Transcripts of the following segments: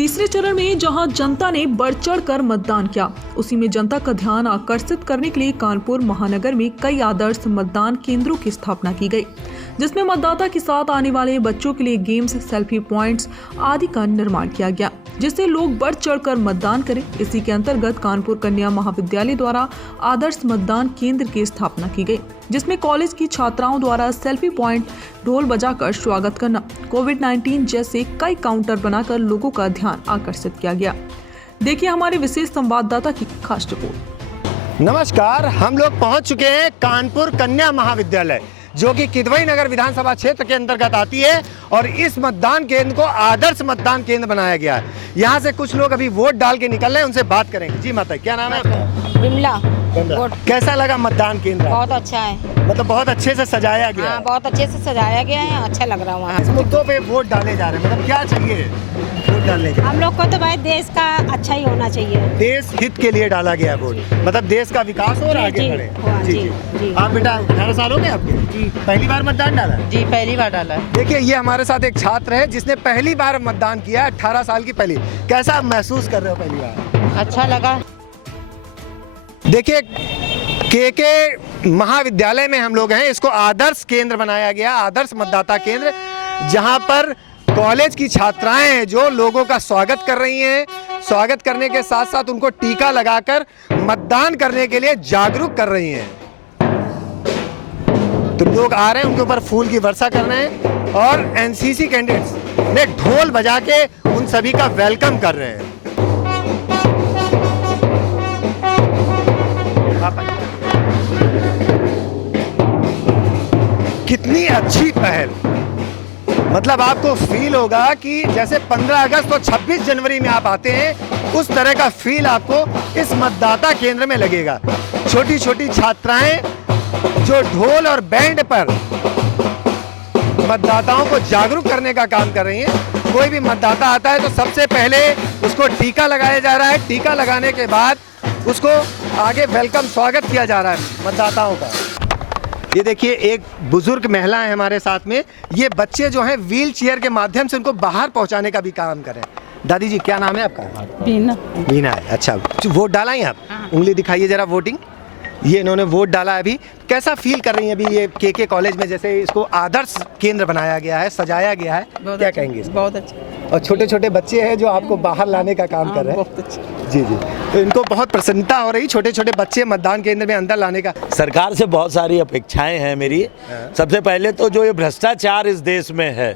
तीसरे चरण में जहां जनता ने बढ़ चढ़ कर मतदान किया, उसी में जनता का ध्यान आकर्षित करने के लिए कानपुर महानगर में कई आदर्श मतदान केंद्रों की स्थापना की गई, जिसमें मतदाता के साथ आने वाले बच्चों के लिए गेम्स, सेल्फी पॉइंट्स आदि का निर्माण किया गया, जिससे लोग बढ़ चढ़कर मतदान करें। इसी के अंतर्गत कानपुर कन्या महाविद्यालय द्वारा आदर्श मतदान केंद्र की स्थापना की गई, जिसमें कॉलेज की छात्राओं द्वारा सेल्फी पॉइंट, ढोल बजाकर स्वागत करना, कोविड-19 जैसे कई काउंटर बनाकर लोगों का ध्यान आकर्षित किया गया। देखिए हमारे विशेष संवाददाता की खास रिपोर्ट। नमस्कार, हम लोग पहुंच चुके हैं कानपुर कन्या महाविद्यालय, जो कि किदवई नगर विधानसभा क्षेत्र के अंतर्गत आती है और इस मतदान केंद्र को आदर्श मतदान केंद्र बनाया गया है। यहाँ से कुछ लोग अभी वोट डाल के निकल रहे हैं, उनसे बात करेंगे। जी माता, क्या नाम है आपका? बिमला। कैसा लगा मतदान केंद्र? बहुत अच्छा है, मतलब बहुत अच्छे से सजाया गया है। बहुत अच्छे से सजाया गया है, अच्छा लग रहा है वहाँ। इस मुद्दों पे वोट डाले जा रहे हैं, मतलब क्या चाहिए वोट डालने के? हम लोग को तो भाई देश का अच्छा ही होना चाहिए। देश हित के लिए डाला गया वोट, मतलब देश का विकास और आगे बढ़े। जी। आप बेटा 18 साल हो गए आपके? जी। पहली बार मतदान डाला? जी, पहली बार डाला है। देखिए, ये हमारे साथ एक छात्र है जिसने पहली बार मतदान किया, 18 साल की पहली। कैसा महसूस कर रहे हो पहली बार? अच्छा लगा। देखिए, के महाविद्यालय में हम लोग हैं, इसको आदर्श केंद्र बनाया गया, आदर्श मतदाता केंद्र, जहां पर कॉलेज की छात्राएं हैं जो लोगों का स्वागत कर रही हैं। स्वागत करने के साथ साथ उनको टीका लगाकर मतदान करने के लिए जागरूक कर रही हैं। तो लोग आ रहे हैं, उनके ऊपर फूल की वर्षा कर रहे हैं और एनसीसी कैंडिडेट्स ने ढोल बजा के उन सभी का वेलकम कर रहे हैं। कितनी अच्छी पहल, मतलब आपको फील होगा कि जैसे 15 अगस्त और 26 जनवरी में आप आते हैं, उस तरह का फील आपको इस मतदाता केंद्र में लगेगा। छोटी छोटी छात्राएं जो ढोल और बैंड पर मतदाताओं को जागरूक करने का काम कर रही हैं। कोई भी मतदाता आता है तो सबसे पहले उसको टीका लगाया जा रहा है। टीका लगाने के बाद उसको आगे वेलकम, स्वागत किया जा रहा है मतदाताओं का। ये देखिए, एक बुजुर्ग महिला है हमारे साथ में। ये बच्चे जो हैं व्हील चेयर के माध्यम से उनको बाहर पहुंचाने का भी काम करें। दादी जी, क्या नाम है आपका? बीना। बीना है, अच्छा। वोट डाला ही आप? उंगली दिखाइए जरा, वोटिंग। ये इन्होंने वोट डाला है अभी। कैसा फील कर रही हैं अभी ये के कॉलेज में, जैसे इसको आदर्श केंद्र बनाया गया है, सजाया गया है, क्या कहेंगे? बहुत अच्छा। और छोटे छोटे बच्चे हैं जो आपको बाहर लाने का काम कर रहे हैं। बहुत अच्छा। जी जी, तो इनको बहुत प्रसन्नता हो रही, छोटे छोटे बच्चे मतदान केंद्र में अंदर लाने का। सरकार से बहुत सारी अपेक्षाएं हैं मेरी। सबसे पहले तो जो ये भ्रष्टाचार इस देश में है,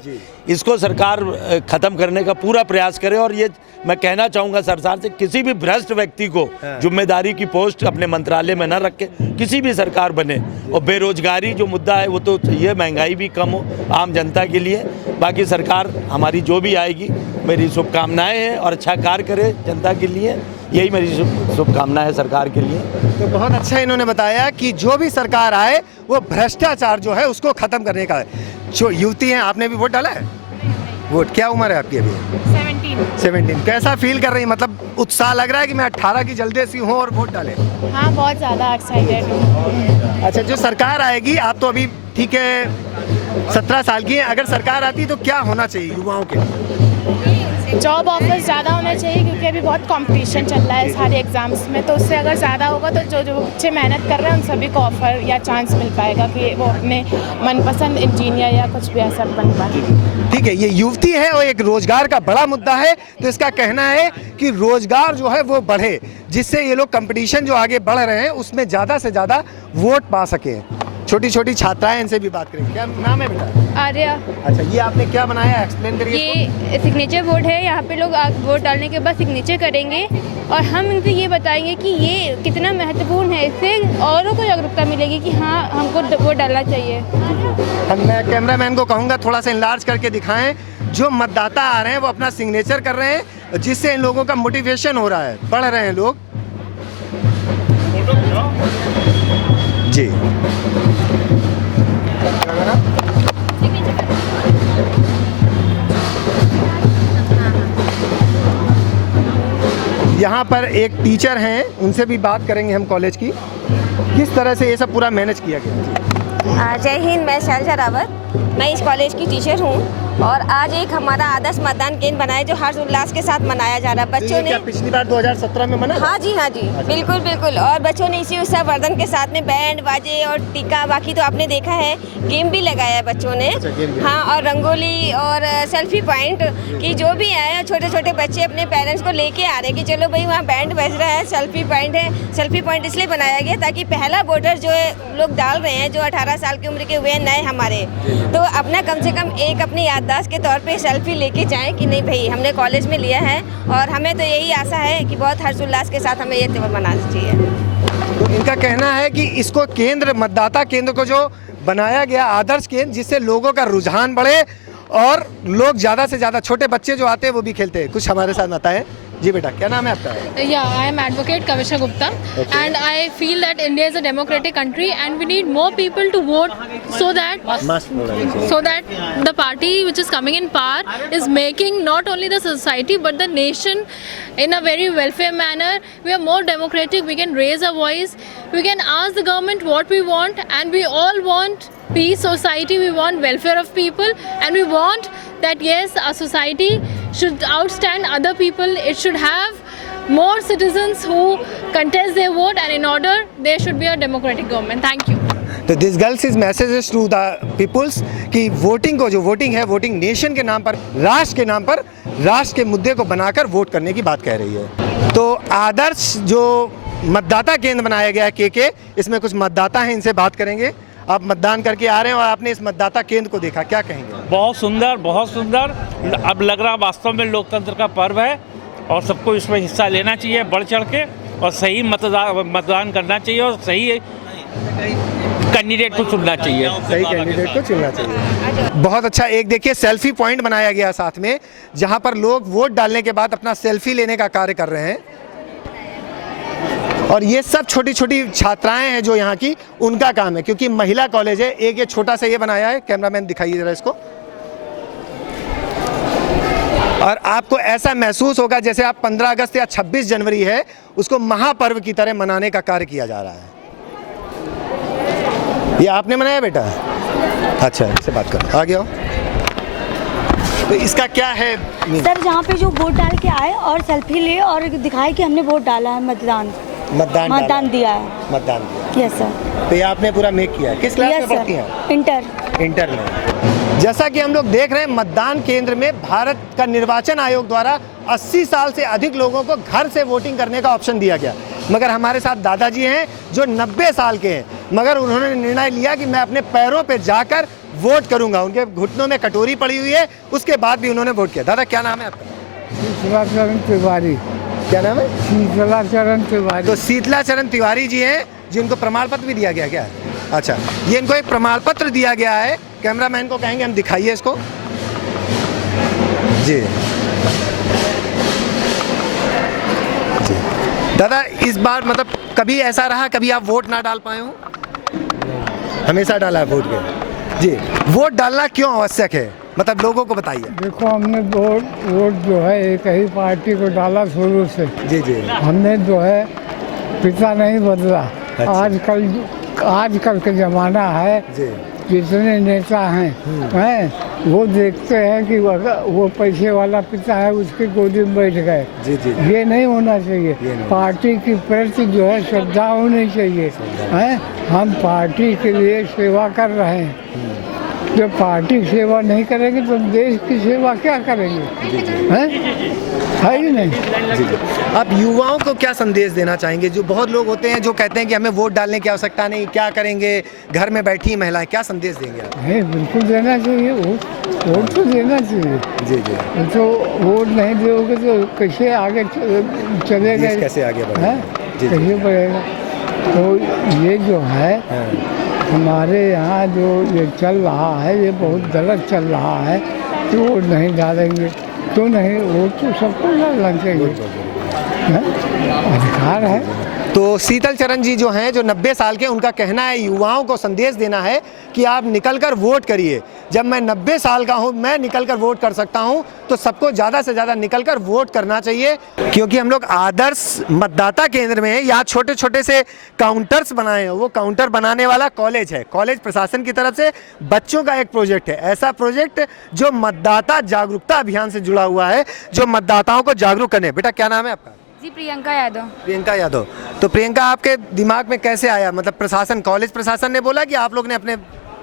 इसको सरकार खत्म करने का पूरा प्रयास करे। और ये मैं कहना चाहूँगा सरकार से, किसी भी भ्रष्ट व्यक्ति को जिम्मेदारी की पोस्ट अपने मंत्रालय में न रखे, किसी भी सरकार बने। और बेरोजगारी जो मुद्दा है वो तो चाहिए, महंगाई भी कम हो आम जनता के लिए। बाकी सरकार हमारी जो भी आएगी, मेरी शुभकामनाएं हैं और अच्छा कार्य करे जनता के लिए, यही मेरी शुभकामना है सरकार के लिए। तो बहुत अच्छा इन्होंने बताया कि जो भी सरकार आए वो भ्रष्टाचार जो है उसको खत्म करने का है। जो युवती हैं, आपने भी वोट डाला है? वोट, क्या उम्र है आपकी अभी? 17। कैसा फील कर रही है? मतलब उत्साह लग रहा है कि मैं 18 की जल्दी सी हूँ और वोट डाले? हाँ, बहुत ज़्यादा एक्साइटेड हूँ। अच्छा, जो सरकार आएगी, आप तो अभी ठीक है 17 साल की हैं, अगर सरकार आती तो क्या होना चाहिए युवाओं के? जॉब ऑफर्स ज़्यादा होने चाहिए, क्योंकि अभी बहुत कंपटीशन चल रहा है सारे एग्जाम्स में। तो उससे अगर ज़्यादा होगा तो जो बच्चे मेहनत कर रहे हैं उन सभी को ऑफर या चांस मिल पाएगा कि वो अपने मनपसंद इंजीनियर या कुछ भी ऐसा बन पाए। ठीक है, ये युवती है और एक रोजगार का बड़ा मुद्दा है, तो इसका कहना है कि रोजगार जो है वो बढ़े, जिससे ये लोग कंपटीशन जो आगे बढ़ रहे हैं उसमें ज़्यादा से ज़्यादा वोट पा सके। छोटी छोटी छात्राएं, इनसे भी बात करेंगे। क्या नाम है बेटा? आर्या। अच्छा, ये आपने क्या बनाया, एक्सप्लेन करिए। ये सिग्नेचर वोट है, यहाँ पे लोग वोट डालने के बाद सिग्नेचर करेंगे और हम इनसे ये बताएंगे कि ये कितना महत्वपूर्ण है। इससे औरों को जागरूकता मिलेगी कि हाँ, हमको वोट डालना चाहिए। मैं कैमरामैन को कहूँगा थोड़ा सा इनलार्ज करके दिखाएं। जो मतदाता आ रहे हैं वो अपना सिग्नेचर कर रहे हैं, जिससे इन लोगों का मोटिवेशन हो रहा है, पढ़ रहे हैं लोग। जी, यहाँ पर एक टीचर हैं, उनसे भी बात करेंगे हम कॉलेज की, किस तरह से ये सब पूरा मैनेज किया गया। जय हिंद, मैं शैलजा रावत। मैं इस कॉलेज की टीचर हूँ और आज एक हमारा आदर्श मतदान केंद्र बनाया जो हर्ष उल्लास के साथ मनाया जा रहा है। बच्चों ने पिछली बार 2017 में मना? हाँ जी बिल्कुल बिल्कुल। और बच्चों ने इसी उत्साह वर्धन के साथ में बैंड बाजे और टीका, बाकी तो आपने देखा है गेम भी लगाया है बच्चों ने। हाँ, और रंगोली और सेल्फी पॉइंट की जो भी है, छोटे छोटे बच्चे अपने पेरेंट्स को लेके आ रहे कि चलो भाई वहाँ बैंड बज रहा है, सेल्फी पॉइंट है। सेल्फी पॉइंट इसलिए बनाया गया ताकि पहला वोटर जो लोग डाल रहे हैं, जो 18 साल की उम्र के हुए नए हमारे, तो अपना कम से कम एक अपनी याददाश्त के तौर पे सेल्फी लेके जाएं कि नहीं भाई हमने कॉलेज में लिया है। और हमें तो यही आशा है कि बहुत हर्षोल्लास के साथ हमें ये त्यौहार मनाना चाहिए। तो इनका कहना है कि इसको केंद्र, मतदाता केंद्र को जो बनाया गया आदर्श केंद्र, जिससे लोगों का रुझान बढ़े और लोग ज़्यादा से ज़्यादा, छोटे बच्चे जो आते हैं वो भी खेलते हैं। कुछ हमारे साथ बताएं। जी बेटा, क्या नाम है आपका? Yeah, I am advocate Kavisha Gupta, and I feel that India is a democratic country, and we need more people to vote so that the party which is coming in power is making not only the society but the nation in a very welfare manner. We are more democratic. We can raise our voice. We can ask the government what we want, and we all want peace society. We want welfare of people, and we want that yes, our society should outstand other people. It should have more citizens who contest their vote, and in order there should be a democratic government. Thank you. तो this girls is messages to the peoples कि voting को, जो voting है, voting nation के नाम पर, राष्ट्र के नाम पर, राष्ट्र के मुद्दे को बनाकर वोट करने की बात कह रही है। तो आदर्श जो मतदाता केंद्र बनाया गया है के, इसमें कुछ मतदाता हैं, इनसे बात करेंगे। आप मतदान करके आ रहे हैं और आपने इस मतदाता केंद्र को देखा, क्या कहेंगे? बहुत सुंदर, बहुत सुंदर। अब लग रहा वास्तव में लोकतंत्र का पर्व है और सबको इसमें हिस्सा लेना चाहिए बढ़ चढ़ के, और सही मतदान करना चाहिए और सही कैंडिडेट को चुनना चाहिए। सही कैंडिडेट को चुनना चाहिए। बहुत अच्छा। एक देखिए सेल्फी पॉइंट बनाया गया साथ में, जहां पर लोग वोट डालने के बाद अपना सेल्फी लेने का कार्य कर रहे हैं। और ये सब छोटी छोटी छात्राएं हैं जो यहाँ की, उनका काम है, क्योंकि महिला कॉलेज है। एक ये छोटा सा ये बनाया है, कैमरामैन दिखाइए जरा इसको। और आपको ऐसा महसूस होगा जैसे आप 15 अगस्त या 26 जनवरी है उसको महापर्व की तरह मनाने का कार्य किया जा रहा है। ये आपने मनाया बेटा? अच्छा, इससे बात करो, आगे आओ। तो इसका क्या है सर? जहाँ पे जो वोट डाल के आए और सेल्फी ले और दिखाए कि हमने वोट डाला है, मतदान दिया है। मतदान दिया। Yes sir. तो ये आपने पूरा मेक किया है। किस क्लास में पढ़ती हैं? इंटर में। जैसा कि हम लोग देख रहे हैं, मतदान केंद्र में भारत का निर्वाचन आयोग द्वारा 80 साल से अधिक लोगों को घर से वोटिंग करने का ऑप्शन दिया गया। मगर हमारे साथ दादाजी हैं जो 90 साल के हैं, मगर उन्होंने निर्णय लिया कि मैं अपने पैरों पे जाकर वोट करूंगा। उनके घुटनों में कटोरी पड़ी हुई है, उसके बाद भी उन्होंने वोट किया। दादा, क्या नाम है आपका? शीतलाचरण तिवारी। क्या नाम है? शीतलाचरण तिवारी। तो शीतलाचरण तिवारी जी हैं, जिनको प्रमाण पत्र भी दिया गया। क्या? अच्छा, ये इनको एक प्रमाण पत्र दिया गया है। कैमरामैन को कहेंगे हम दिखाइए इसको। जी दादा, इस बार मतलब कभी ऐसा रहा कभी आप वोट ना डाल पाए हो? हमेशा डाला है वोट के। जी, वोट डालना क्यों आवश्यक है, मतलब लोगों को बताइए। देखो, हमने वोट जो है एक ही पार्टी को डाला शुरू से। जी जी। हमने जो है पिता नहीं बदला। अच्छा। आजकल के ज़माना है जी, जितने नेता हैं वो देखते हैं कि वो पैसे वाला पिता है, उसकी गोदी में बैठ गए। जी जी। ये नहीं होना चाहिए। पार्टी की प्रति जो है श्रद्धा होनी चाहिए। हैं, हम पार्टी के लिए सेवा कर रहे हैं। जब पार्टी सेवा नहीं करेंगे तो देश की सेवा क्या करेंगे? हैं, है ही नहीं। जी जी। आप युवाओं को क्या संदेश देना चाहेंगे? जो बहुत लोग होते हैं जो कहते हैं कि हमें वोट डालने की आवश्यकता नहीं, क्या करेंगे, घर में बैठी महिलाएं, क्या संदेश देंगे आप? नहीं, बिल्कुल देना चाहिए। वोट तो देना चाहिए। जी जी। तो वोट नहीं दोगे तो कैसे आगे चलेगा? कैसे आगे बढ़ेगा? कैसे बढ़ेगा? तो ये जो है हमारे यहाँ जो ये चल रहा है, ये बहुत गलत चल रहा है। तो वोट नहीं डालेंगे तो नहीं, वोट तो सबको डालना चाहिए। अधिकार है। तो शीतल चरण जी जो हैं, जो 90 साल के, उनका कहना है युवाओं को संदेश देना है कि आप निकलकर वोट करिए। जब मैं 90 साल का हूं, मैं निकलकर वोट कर सकता हूं, तो सबको ज़्यादा से ज़्यादा निकलकर वोट करना चाहिए, क्योंकि हम लोग आदर्श मतदाता केंद्र में यहाँ छोटे छोटे से काउंटर्स बनाए हैं। वो काउंटर बनाने वाला कॉलेज है, कॉलेज प्रशासन की तरफ से बच्चों का एक प्रोजेक्ट है, ऐसा प्रोजेक्ट जो मतदाता जागरूकता अभियान से जुड़ा हुआ है, जो मतदाताओं को जागरूक करने। बेटा क्या नाम है आपका? जी प्रियंका यादव। प्रियंका यादव। तो प्रियंका, आपके दिमाग में कैसे आया, मतलब प्रशासन, कॉलेज प्रशासन ने बोला कि आप लोग ने अपने?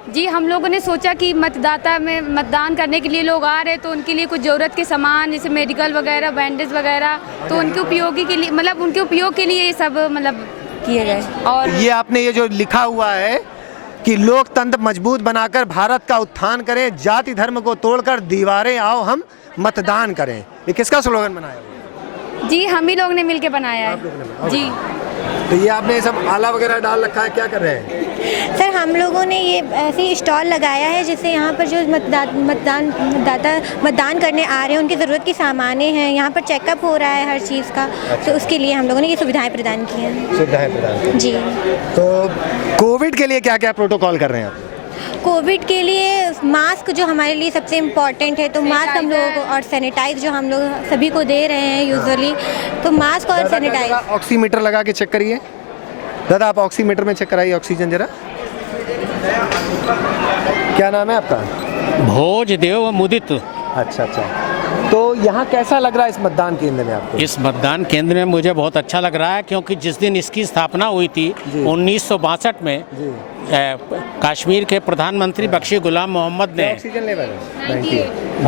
जी हम लोगों ने सोचा कि मतदाता में मतदान करने के लिए लोग आ रहे हैं, तो उनके लिए कुछ ज़रूरत के सामान जैसे मेडिकल वगैरह, बैंडेज वगैरह, तो उनके उपयोगी के लिए, मतलब उनके उपयोग के लिए ये सब मतलब किए गए। और ये आपने ये जो लिखा हुआ है कि लोकतंत्र मजबूत बनाकर भारत का उत्थान करें, जाति धर्म को तोड़कर दीवारें आओ हम मतदान करें, ये किसका स्लोगन बनाया हुआ? जी हम ही लोग ने मिलके बनाया है जी। तो ये आपने सब आला वगैरह डाल रखा है, क्या कर रहे हैं? सर हम लोगों ने ये ऐसे स्टॉल लगाया है जिससे यहाँ पर जो मतदान करने आ रहे हैं उनकी ज़रूरत की सामानें हैं, यहाँ पर चेकअप हो रहा है हर चीज़ का। तो उसके लिए हम लोगों ने ये सुविधाएं प्रदान की हैं। सुविधाएं प्रदान जी। तो कोविड के लिए क्या क्या प्रोटोकॉल कर रहे हैं आप? कोविड के लिए मास्क जो हमारे लिए सबसे इम्पॉर्टेंट है, तो मास्क हम लोगों को, और सैनिटाइज जो हम लोग सभी को दे रहे हैं यूजुअली, तो मास्क और सैनिटाइज। ऑक्सीमीटर लगा के चेक करिए दादा, आप ऑक्सीमीटर में चेक कराइए ऑक्सीजन जरा। क्या नाम है आपका? भोजदेव मुदित। अच्छा अच्छा, तो यहाँ कैसा लग रहा है इस मतदान केंद्र में आपको? इस मतदान केंद्र में मुझे बहुत अच्छा लग रहा है, क्योंकि जिस दिन इसकी स्थापना हुई थी 1962 में कश्मीर के प्रधानमंत्री बख्शी गुलाम मोहम्मद ने, ऑक्सीजन लेवल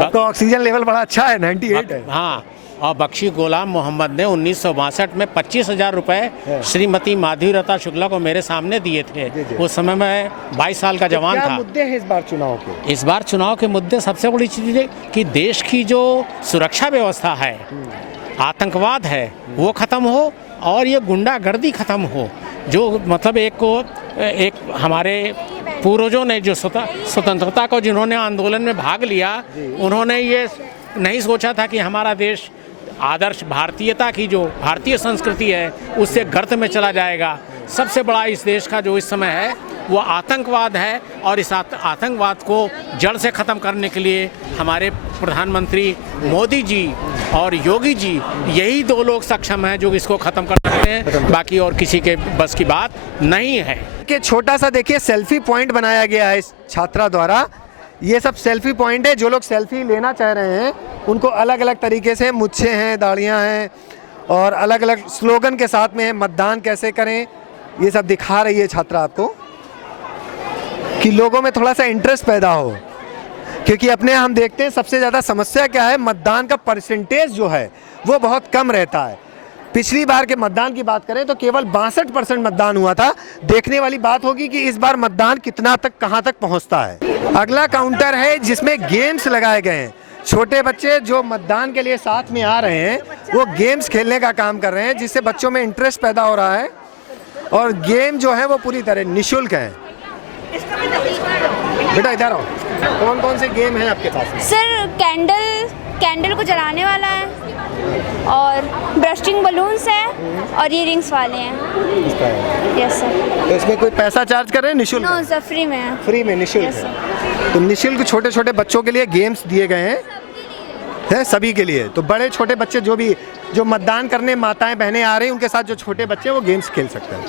आपका ऑक्सीजन लेवल बड़ा अच्छा है, 98 है। हाँ, और बख्शी गुलाम मोहम्मद ने 1962 में 25,000 रुपए श्रीमती माधुरता शुक्ला को मेरे सामने दिए थे। उस समय मैं 22 साल का जवान था। मुद्दे हैं इस बार चुनाव के? इस बार चुनाव के मुद्दे सबसे बड़ी चीज़ है कि देश की जो सुरक्षा व्यवस्था है, आतंकवाद है, वो ख़त्म हो, और ये गुंडागर्दी ख़त्म हो। जो मतलब एक हमारे पूर्वजों ने जो स्वतंत्रता को जिन्होंने आंदोलन में भाग लिया, उन्होंने ये नहीं सोचा था कि हमारा देश आदर्श भारतीयता की जो भारतीय संस्कृति है उससे गर्त में चला जाएगा। सबसे बड़ा इस देश का जो इस समय है वो आतंकवाद है, और इस आतंकवाद को जड़ से ख़त्म करने के लिए हमारे प्रधानमंत्री मोदी जी और योगी जी, यही दो लोग सक्षम हैं जो इसको ख़त्म कर सकते हैं, बाकी और किसी के बस की बात नहीं है। कि छोटा सा देखिए सेल्फी पॉइंट बनाया गया है इस छात्रा द्वारा। ये सब सेल्फी पॉइंट है, जो लोग सेल्फी लेना चाह रहे हैं उनको अलग अलग तरीके से, मुच्छे हैं, दाढ़ियाँ हैं, और अलग अलग स्लोगन के साथ में मतदान कैसे करें, ये सब दिखा रही है छात्रा आपको, कि लोगों में थोड़ा सा इंटरेस्ट पैदा हो। क्योंकि अपने हम देखते हैं सबसे ज़्यादा समस्या क्या है, मतदान का परसेंटेज जो है वो बहुत कम रहता है। पिछली बार के मतदान की बात करें तो केवल 62% मतदान हुआ था। देखने वाली बात होगी कि इस बार मतदान कितना तक, कहां तक पहुंचता है। अगला काउंटर है जिसमें गेम्स लगाए गए हैं। छोटे बच्चे जो मतदान के लिए साथ में आ रहे हैं वो गेम्स खेलने का काम कर रहे हैं, जिससे बच्चों में इंटरेस्ट पैदा हो रहा है, और गेम जो है वो पूरी तरह निःशुल्क है। बेटा इधर आओ, कौन कौन से गेम हैं आपके पास? सर कैंडल को जलाने वाला है, और ब्रस्टिंग बलून्स है, और ये रिंग्स वाले हैं। Yes sir. तो इसमें कोई पैसा चार्ज कर रहे हैं? निःशुल्क? नो सर, फ्री में है। फ्री में, निःशुल्क है। तो निःशुल्क छोटे छोटे बच्चों के लिए गेम्स दिए गए हैं सभी के लिए। तो बड़े छोटे बच्चे जो मतदान करने माताएं बहनें आ रही हैं उनके साथ जो छोटे बच्चे हैं वो गेम्स खेल सकते हैं।